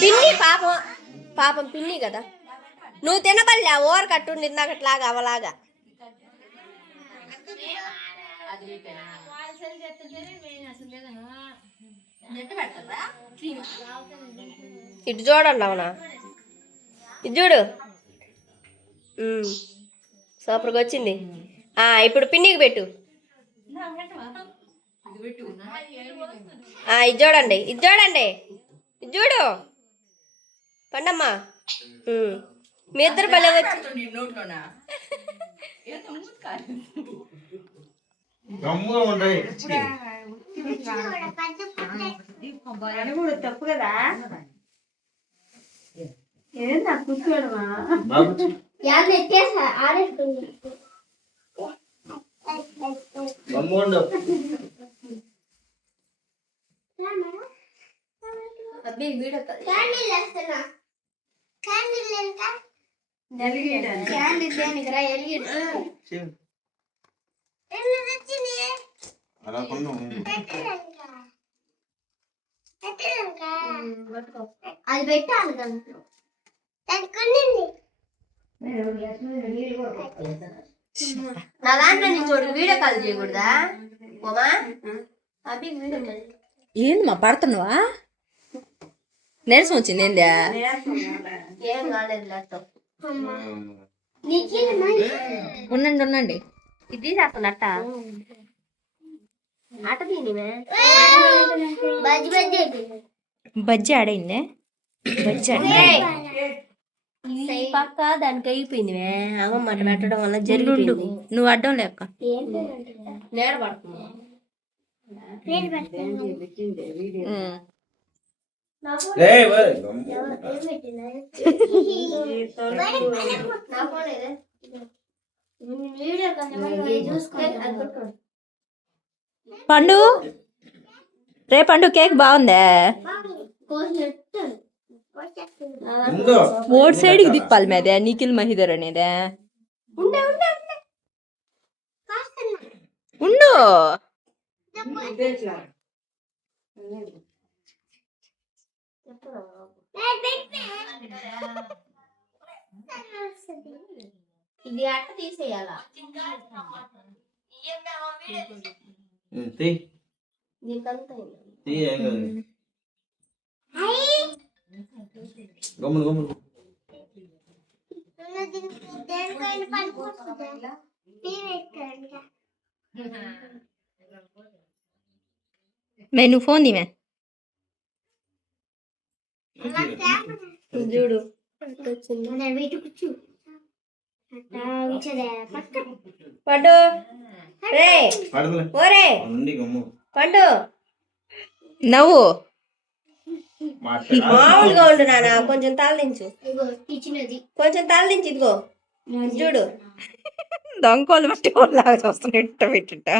పిన్ని పాపం పాపం పిన్ని కదా నువ్వు తినబల్లే ఓర కట్టుండి ఇందాకట్లాగా అవలాగా ఇటు చూడండి అవునా ఇది చూడు సూపర్గా వచ్చింది ఇప్పుడు పిన్నికి పెట్టు ఇది చూడండి ఇది చూడండి ఇది చూడు పండమ్మా మీ ఇద్దరు భలే వచ్చి తప్పు కదా ఏందా కూర్చోడమా అది పెట్టాలి దాంట్లో నా దాంట్లో నీ చూడు వీడియో కాల్ చేయకూడదా ఓమా అభి వీడియో ఏంది మా పడుతున్నావా నీరసం వచ్చింది ఏందా ఏం కాలేదు ల్యాప్టాప్ ఉండండి ఉండండి ఇది చేస్తాను అట్ట అట్ట తినివే బజ్జీ ఆడైందే బజ్జీ పక్క దానికి అయిపోయిందివే అమ్మమ్మ అట్ట పెట్టడం వల్ల జరిగింది నువ్వు అడ్డం లేక నేర పడుతుంది పండు రే పండు కేక్ బాగుందా ఓట్ సైడ్కి తిప్పాలి మీదే నిఖిల్ మహిదర్ అనేదే ఉండు ఇది అట్ట తీసేయాలా మే నువ్వు ఫోన్ దిమే చూడు పండు రే ఓరే పండు నవ్వు మామూలుగా ఉండు నాన్న కొంచెం తలదించు కొంచెం తలదించు ఇదిగో చూడు దొంగలు బట్టి లాగా చూస్తున్నట్టు పెట్టిట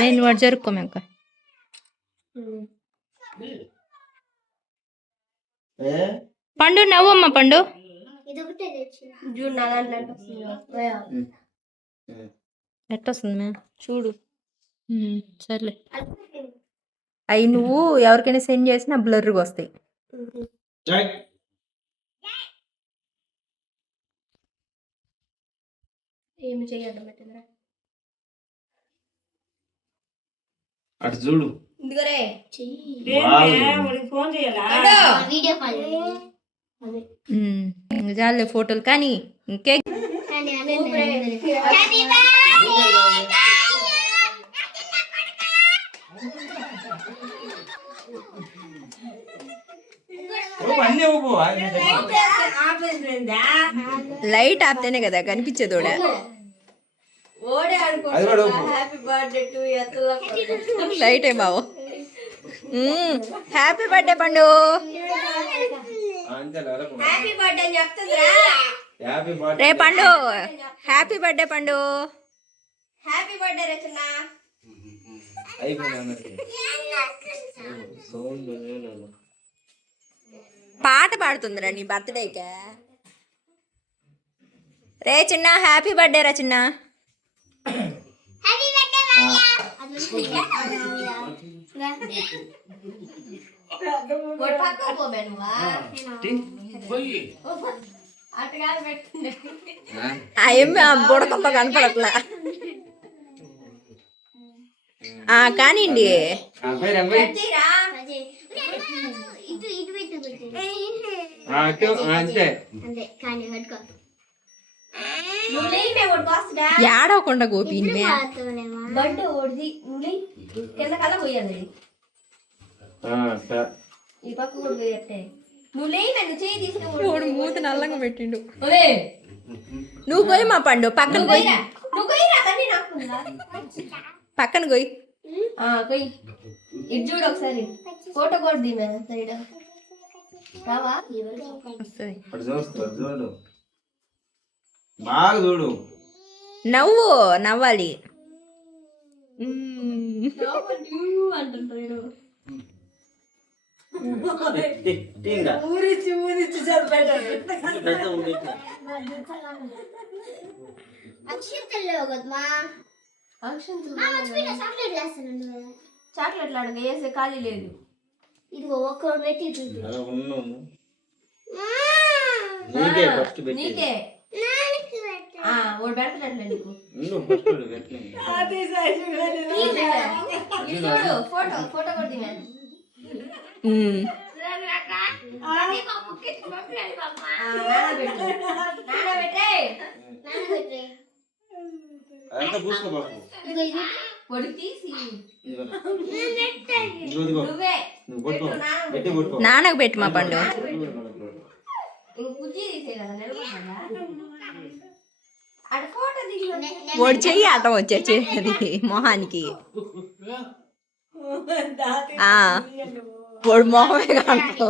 నేను వాడు జరుపుకోమేక పండు నవ్వమ్మ పండు చూడు నా దాంట్లో ఎట్టొస్తుంది మే చూడు సర్లే అవి నువ్వు ఎవరికైనా సెండ్ చేసినా బ్లర్గా వస్తాయి ఏమి చెయ్యడం పెట్టిందిరా అటు చూడు ఇదిగోరే ఫోన్ చేయాలా వీడియో కాల్ జాలే ఫోటోలు కానీ కేక్ లైట్ ఆపితేనే కదా కనిపించేదోడ లైట్ ఏ బావు హ్యాపీ బర్త్డే పండు రే పండు హ్యాపీ బర్త్డే పండు హ్యాపీ బర్త్డే రచన పాడుతుందిరా నీ బర్త్డేకే? రే చిన్న హ్యాపీ బర్త్డే రా చిన్న. హ్యాపీ బర్త్డే మామయ్య. అది ఒకటి పక్కకు పోబే నువ్వా? అటుగా పెట్టుకుండే. ఏమి బుడకల్లో కనపడట్లా. కానివ్వండి. పెట్టిరా. ఇటు ఇటు పెట్టు పెట్టు. అంతే అంతే కానీ పట్టుకో. నువ్వు లేవే ఒకటి బాస్దా. ఏడవకుండా గోపి ఇన్మే. పాడుతూనేమా. బడ్డు ఒకటి నువ్వు లే. కింద కల్లా పోయాలి. ఈ పక్క కూడా పోయట్టే. నువ్వు లేవే నువ్వు చేయి తీసుకుని మూతి నల్లంగా పెట్టిండు. ఒరే నువ్వు పోయి మా పండు పక్కన పోయి. నువ్వు కొయ్యిరా తల్లి నాకుందా. పక్కన పోయి. కొయ్యి. ఇటు చూడు ఒకసారి ఫోటో కూడా దిమే సైడ్ రావా. వస్తది. అటు చూస్తా చూడు బాగా చూడు. నవ్వు నవ్వాలి. అంటుంటాడు. ఊరిచ్చి చదివేటాడు. అక్షంతల్లో కదమ్మా. చాక్లెట్ వేస్తాను. చాక్లెట్లు అడగ వేసే ఖాళీ లేదు. ఇదిగో ఒక్కడు పెట్టి నీకే ఫస్ట్ పెట్టి నీకే ఒకటి పెడతాడట్లే నీకు. అది సైజు చూడు ఫోటో ఫోటో కూడా దిమే. అంతా పూసుకో బాబు. పొడి తీసి ఇదిగో నువ్వే నువ్వు కొట్టుకో పెట్టి కొట్టుకో. నాన్నకు పెట్టి మా పండు. ఇంక కుర్చీ తీసే కదా నిలబడదా. అటు ఫోటో దిగి వాడు చెయ్యి ఆటం వచ్చేది మొహానికి. వాడు మొహమే కాదు.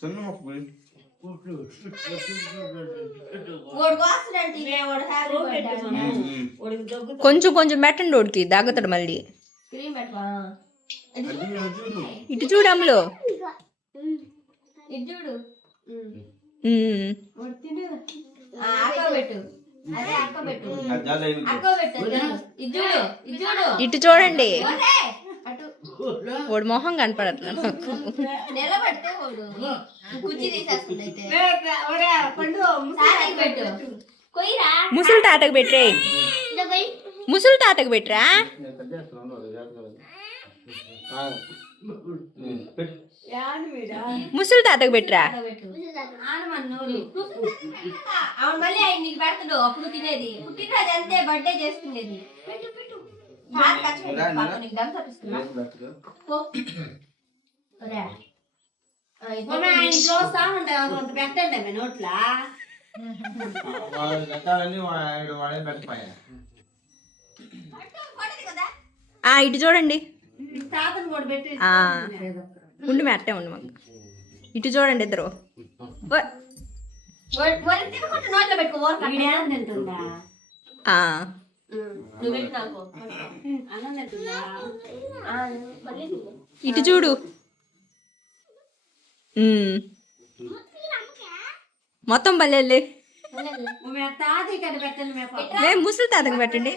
చిన్న మొక్క పోయి. వాడు వస్తాడంటే వాడు హ్యాపీ బర్త్డే. కొంచెం కొంచెం పెట్టండి వాడికి దగ్గతాడు మళ్ళీ. క్రీమ్ పెట్టవా. ఇటు చూడమ్ములు. ఇది చూడు అక్క పెట్టు. అదే అక్క పెట్టు. అక్క పెట్టు. ఇది చూడు ఇది చూడు. ఇటు చూడండి. అటు వాడు మొహం కనపడట్లా నాకు. నిలబడితే వాడు కుర్చీ తీసేస్తుంది. అయితే పండు సారీకి పెట్టు. కొయ్యిరా. ముసలి తాతకు పెట్టరే. ముసలి తాతకు పెట్టరా. ముసలి తాతకు పెట్టరా. అవును మళ్ళీ ఆయన నీకు పెడతాడు అప్పుడు తినేది. పుట్టినరోజు అంతే బర్త్డే చేసుకునేది. నీకు దంత తప్పిస్తున్నా. ఆయన చూస్తా ఉంటావు కొంత పెట్టండి మీ నోట్లా. ఇటు చూడండి. తాతను కూడా పెట్టి ఉండి అట్టే ఉండి మాకు. ఇటు చూడండి ఇద్దరు. తినకుండా నోట్లో పెట్టుకో. తింటుందా నువ్వు పెట్టి నాకు అన్నం తింటుందా. ఇటు చూడు. మొత్తం పల్లెళ్ళి తాత ఇక్కడ పెట్టండి మేము ముసలి తాతకు పెట్టండి.